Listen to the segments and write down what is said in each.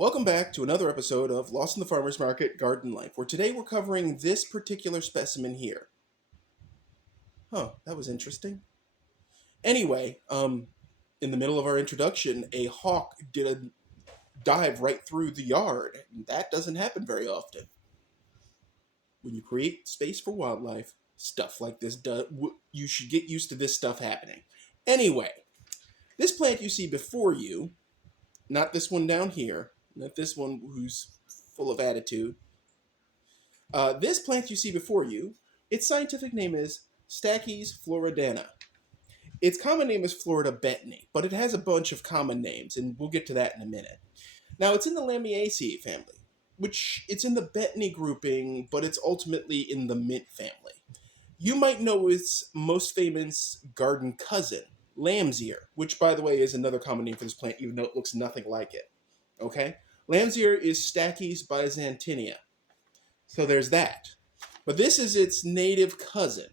Welcome back to another episode of Lost in the Farmer's Market Garden Life, where today we're covering this particular specimen here. Huh, that was interesting. Anyway, in the middle of our introduction, a hawk did a dive right through the yard. That doesn't happen very often. When you create space for wildlife, stuff like this you should get used to this stuff happening. Anyway, this plant you see before you, not this one down here, not this one who's full of attitude. This plant you see before you, its scientific name is Stachys floridana. Its common name is Florida Betony, but it has a bunch of common names, and we'll get to that in a minute. Now, it's in the Lamiaceae family, which it's in the Betony grouping, but it's ultimately in the mint family. You might know its most famous garden cousin, lamb's ear, which, by the way, is another common name for this plant, even though it looks nothing like it. Okay? Lamb's ear is Stachys byzantinia. So there's that. But this is its native cousin.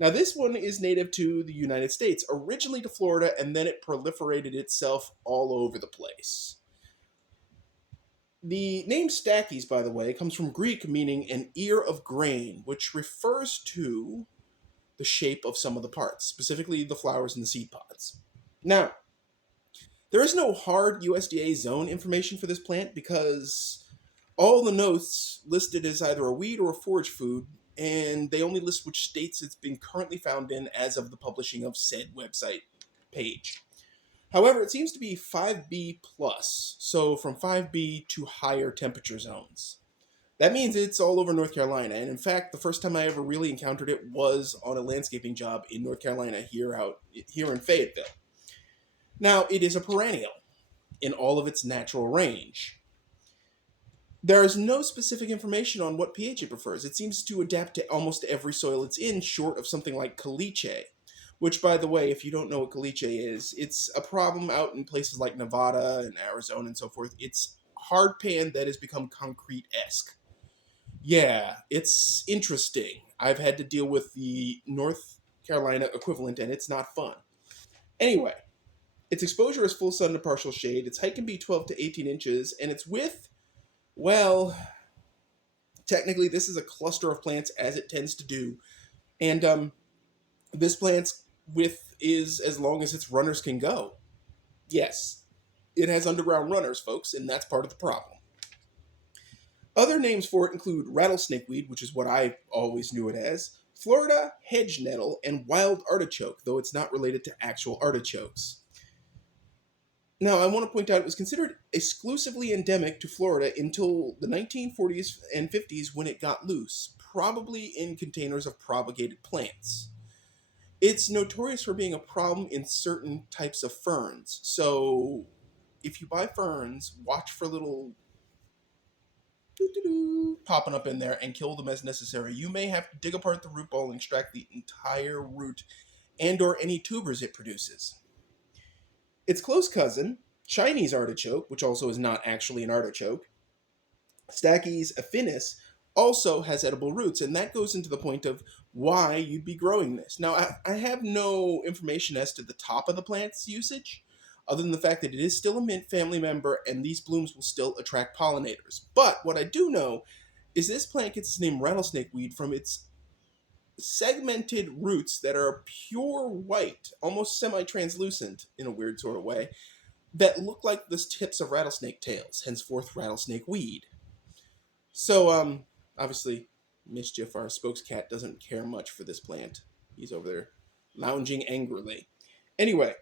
Now, this one is native to the United States, originally to Florida, and then it proliferated itself all over the place. The name Stachys, by the way, comes from Greek meaning an ear of grain, which refers to the shape of some of the parts, specifically the flowers and the seed pods. Now, there is no hard USDA zone information for this plant because all the notes listed as either a weed or a forage food, and they only list which states it's been currently found in as of the publishing of said website page. However, it seems to be 5B plus, so from 5B to higher temperature zones. That means it's all over North Carolina, and in fact, the first time I ever really encountered it was on a landscaping job in North Carolina here in Fayetteville. Now, it is a perennial in all of its natural range. There is no specific information on what pH it prefers. It seems to adapt to almost every soil it's in, short of something like caliche, which, by the way, if you don't know what caliche is, it's a problem out in places like Nevada and Arizona and so forth. It's hard pan that has become concrete-esque. Yeah, it's interesting. I've had to deal with the North Carolina equivalent, and it's not fun. Anyway, its exposure is full sun to partial shade. Its height can be 12 to 18 inches, and its width, well, technically this is a cluster of plants, as it tends to do. And this plant's width is as long as its runners can go. Yes, it has underground runners, folks, and that's part of the problem. Other names for it include rattlesnake weed, which is what I always knew it as, Florida hedge nettle, and wild artichoke, though it's not related to actual artichokes. Now, I want to point out it was considered exclusively endemic to Florida until the 1940s and 50s when it got loose, probably in containers of propagated plants. It's notorious for being a problem in certain types of ferns, so if you buy ferns, watch for little popping up in there and kill them as necessary. You may have to dig apart the root ball and extract the entire root and or any tubers it produces. Its close cousin, Chinese artichoke, which also is not actually an artichoke, Stachys affinis, also has edible roots, and that goes into the point of why you'd be growing this. Now, I have no information as to the top of the plant's usage, other than the fact that it is still a mint family member, and these blooms will still attract pollinators. But what I do know is this plant gets its name rattlesnake weed from its segmented roots that are pure white, almost semi-translucent in a weird sort of way, that look like the tips of rattlesnake tails, henceforth rattlesnake weed. So, obviously, Mischief, our spokescat, doesn't care much for this plant. He's over there lounging angrily. Anyway,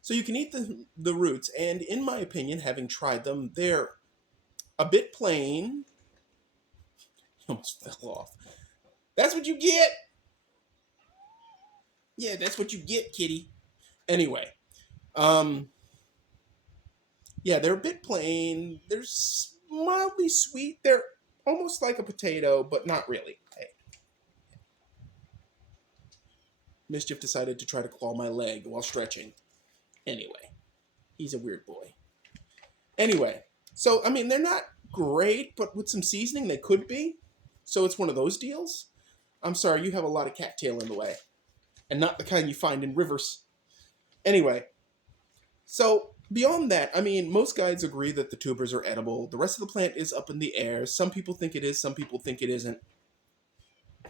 so you can eat the roots, and in my opinion, having tried them, they're a bit plain. He almost fell off. That's what you get! Yeah, that's what you get, kitty. Anyway, yeah, they're a bit plain. They're mildly sweet. They're almost like a potato, but not really. Hey. Mischief decided to try to claw my leg while stretching. Anyway, he's a weird boy. Anyway, so, I mean, they're not great, but with some seasoning, they could be. So it's one of those deals. I'm sorry, you have a lot of cattail in the way. And not the kind you find in rivers. Anyway, so Beyond that, I mean, most guides agree that the tubers are edible. The rest of the plant is up in the air. Some people think it is, some people think it isn't.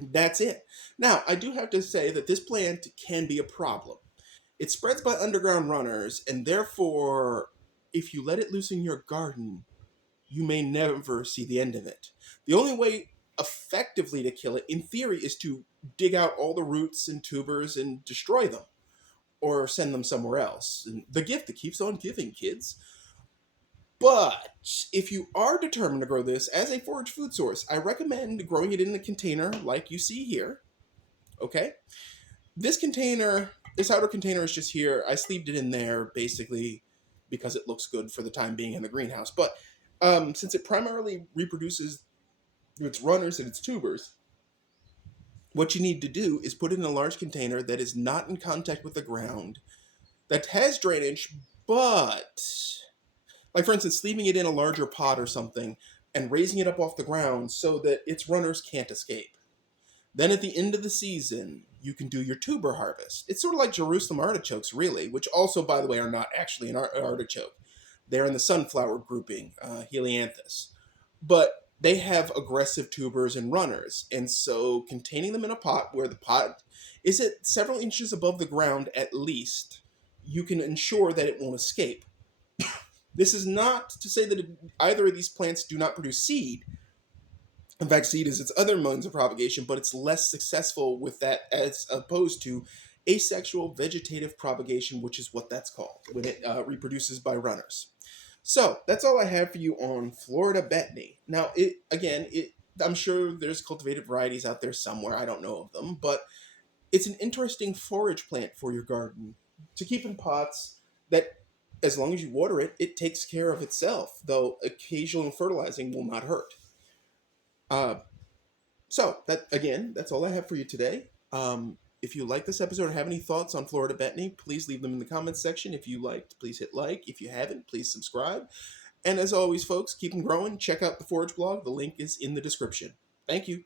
That's it. Now, I do have to say that this plant can be a problem. It spreads by underground runners, and therefore, if you let it loose in your garden, you may never see the end of it. The only way effectively to kill it, in theory, is to dig out all the roots and tubers and destroy them, or send them somewhere else. And the gift that keeps on giving, kids. But if you are determined to grow this as a forage food source, I recommend growing it in a container like you see here. Okay? This container, this outer container is just here. I sleeved it in there basically because it looks good for the time being in the greenhouse. But since it primarily reproduces its runners and its tubers, what you need to do is put it in a large container that is not in contact with the ground, that has drainage, but, like for instance, leaving it in a larger pot or something and raising it up off the ground so that its runners can't escape. Then at the end of the season, you can do your tuber harvest. It's sort of like Jerusalem artichokes, really, which also, by the way, are not actually an artichoke. They're in the sunflower grouping, Helianthus. But they have aggressive tubers and runners, and so containing them in a pot where the pot is at several inches above the ground at least, you can ensure that it won't escape. This is not to say that either of these plants do not produce seed. In fact, seed is its other means of propagation, but it's less successful with that as opposed to asexual vegetative propagation, which is what that's called when it reproduces by runners. So that's all I have for you on Florida Betony. Now, I'm sure there's cultivated varieties out there somewhere. I don't know of them, but it's an interesting forage plant for your garden to keep in pots that, as long as you water it, it takes care of itself, though occasional fertilizing will not hurt. Uh, that's all I have for you today. If you like this episode or have any thoughts on Florida Betony, please leave them in the comments section. If you liked, please hit like. If you haven't, please subscribe. And as always, folks, keep them growing. Check out the Forage blog. The link is in the description. Thank you.